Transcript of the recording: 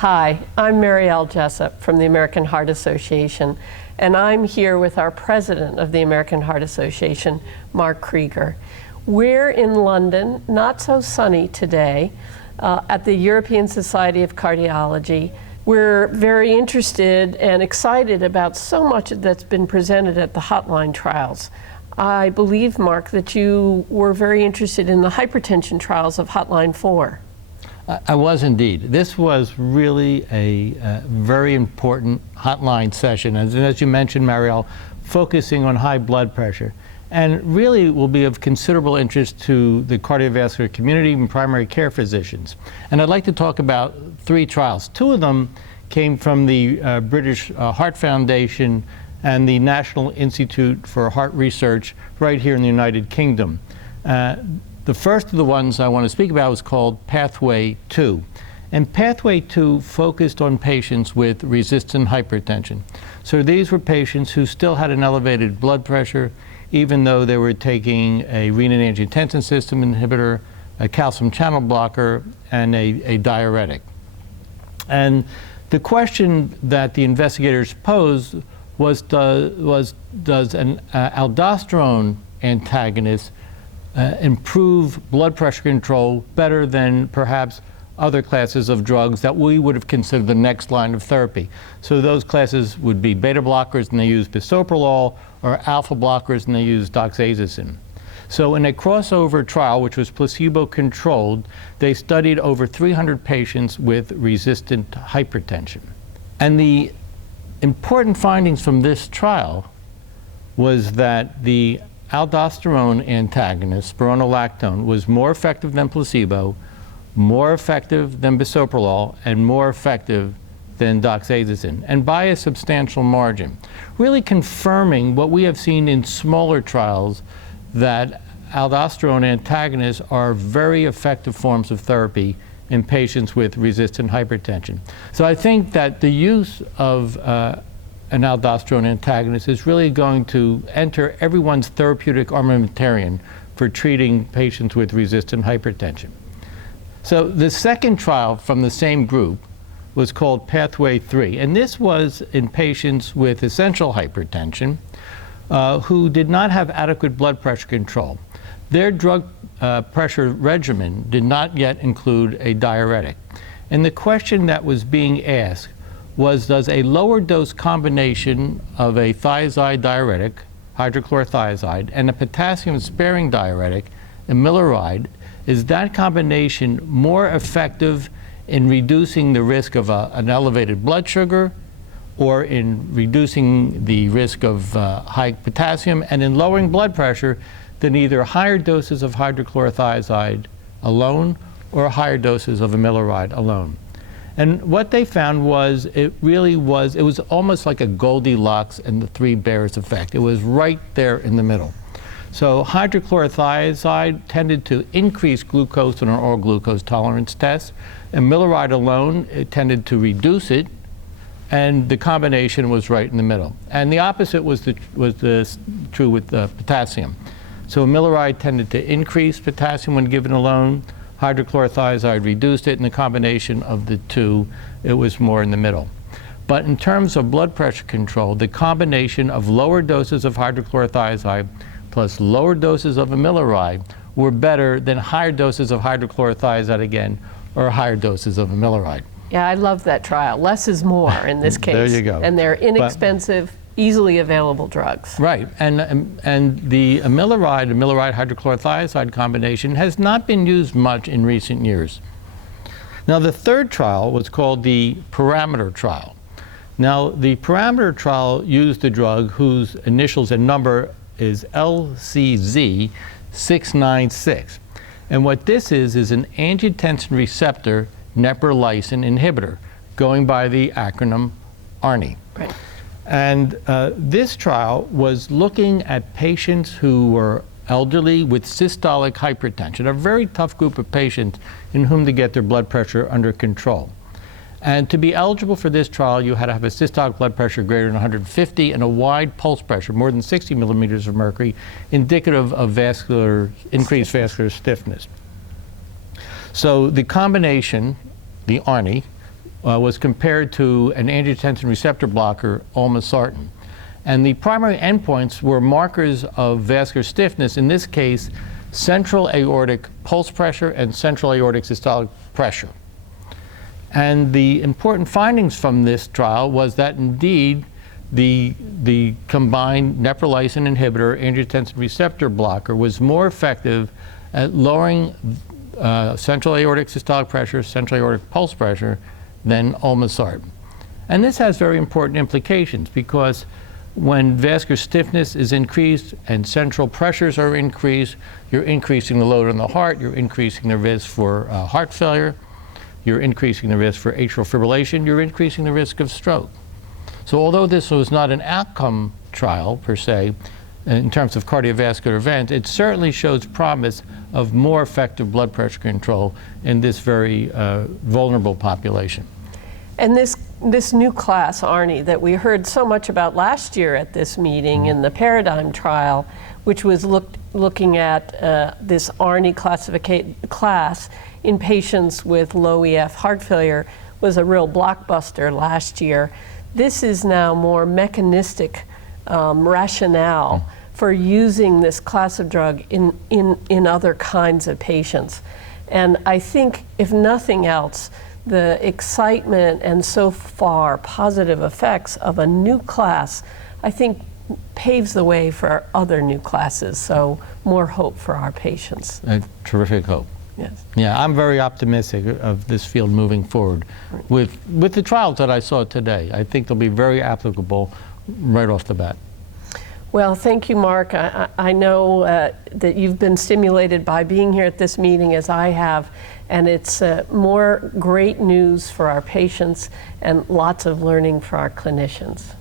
Hi, I'm Mariell Jessup from the American Heart Association, and I'm here with our president of the American Heart Association, Mark Creager. We're in London, not so sunny today, at the European Society of Cardiology. We're very interested and excited about so much that's been presented at the Hotline trials. I believe, Mark, that you were very interested in the hypertension trials of Hotline IV. I was indeed. This was really a very important hotline session, as you mentioned, Marielle, focusing on high blood pressure. And really will be of considerable interest to the cardiovascular community and primary care physicians. And I'd like to talk about 3 trials. 2 of them came from the British Heart Foundation and the National Institute for Heart Research right here in the United Kingdom. The first of the ones I want to speak about was called Pathway 2. And Pathway 2 focused on patients with resistant hypertension. So these were patients who still had an elevated blood pressure, even though they were taking a renin-angiotensin system inhibitor, a calcium channel blocker, and a diuretic. And the question that the investigators posed was, does an aldosterone antagonist improve blood pressure control better than perhaps other classes of drugs that we would have considered the next line of therapy? So those classes would be beta blockers, and they use bisoprolol, or alpha blockers, and they use doxazosin. So in a crossover trial, which was placebo-controlled, they studied over 300 patients with resistant hypertension. And the important findings from this trial was that the aldosterone antagonist, spironolactone, was more effective than placebo, more effective than bisoprolol, and more effective than doxazosin, and by a substantial margin, really confirming what we have seen in smaller trials, that aldosterone antagonists are very effective forms of therapy in patients with resistant hypertension. So I think that the use of an aldosterone antagonist is really going to enter everyone's therapeutic armamentarium for treating patients with resistant hypertension. So the second trial from the same group was called Pathway 3, and this was in patients with essential hypertension who did not have adequate blood pressure control. Their drug pressure regimen did not yet include a diuretic. And the question that was being asked was, does a lower dose combination of a thiazide diuretic, hydrochlorothiazide, and a potassium sparing diuretic, amiloride, is that combination more effective in reducing the risk of an elevated blood sugar, or in reducing the risk of high potassium, and in lowering blood pressure than either higher doses of hydrochlorothiazide alone or higher doses of amiloride alone? And what they found was, it was almost like a Goldilocks and the 3 bears effect. It was right there in the middle. So hydrochlorothiazide tended to increase glucose in our oral glucose tolerance test. Amiloride alone, it tended to reduce it, and the combination was right in the middle. And the opposite was true with potassium. So amiloride tended to increase potassium when given alone. Hydrochlorothiazide reduced it, and the combination of the 2, it was more in the middle. But in terms of blood pressure control, the combination of lower doses of hydrochlorothiazide plus lower doses of amiloride were better than higher doses of hydrochlorothiazide again, or higher doses of amiloride. Yeah, I love that trial. Less is more in this case. There you go. And they're inexpensive, easily available drugs. Right, and the amiloride hydrochlorothiazide combination has not been used much in recent years. Now the third trial was called the parameter trial. Now the parameter trial used a drug whose initials and number is LCZ696. And what this is an angiotensin receptor neprilysin inhibitor, going by the acronym ARNI. Right. And this trial was looking at patients who were elderly with systolic hypertension, a very tough group of patients in whom to get their blood pressure under control. And to be eligible for this trial, you had to have a systolic blood pressure greater than 150 and a wide pulse pressure, more than 60 millimeters of mercury, indicative of increased vascular stiffness. So the combination, the ARNI, was compared to an angiotensin receptor blocker, olmesartan. And the primary endpoints were markers of vascular stiffness, in this case, central aortic pulse pressure and central aortic systolic pressure. And the important findings from this trial was that indeed the combined neprilysin inhibitor angiotensin receptor blocker was more effective at lowering central aortic systolic pressure, central aortic pulse pressure than olmesartan. And this has very important implications, because when vascular stiffness is increased and central pressures are increased, you're increasing the load on the heart, you're increasing the risk for heart failure, you're increasing the risk for atrial fibrillation, you're increasing the risk of stroke. So although this was not an outcome trial per se, in terms of cardiovascular events, it certainly shows promise of more effective blood pressure control in this very vulnerable population. And this new class, ARNI, that we heard so much about last year at this meeting in the Paradigm trial, which was looking at this ARNI class in patients with low EF heart failure, was a real blockbuster last year. This is now more mechanistic rationale for using this class of drug in other kinds of patients. And I think, if nothing else, the excitement and so far positive effects of a new class, I think, paves the way for other new classes. So more hope for our patients. A terrific hope. Yes. Yeah, I'm very optimistic of this field moving forward. With the trials that I saw today, I think they'll be very applicable right off the bat. Well, thank you, Mark. I know that you've been stimulated by being here at this meeting, as I have, and it's more great news for our patients and lots of learning for our clinicians.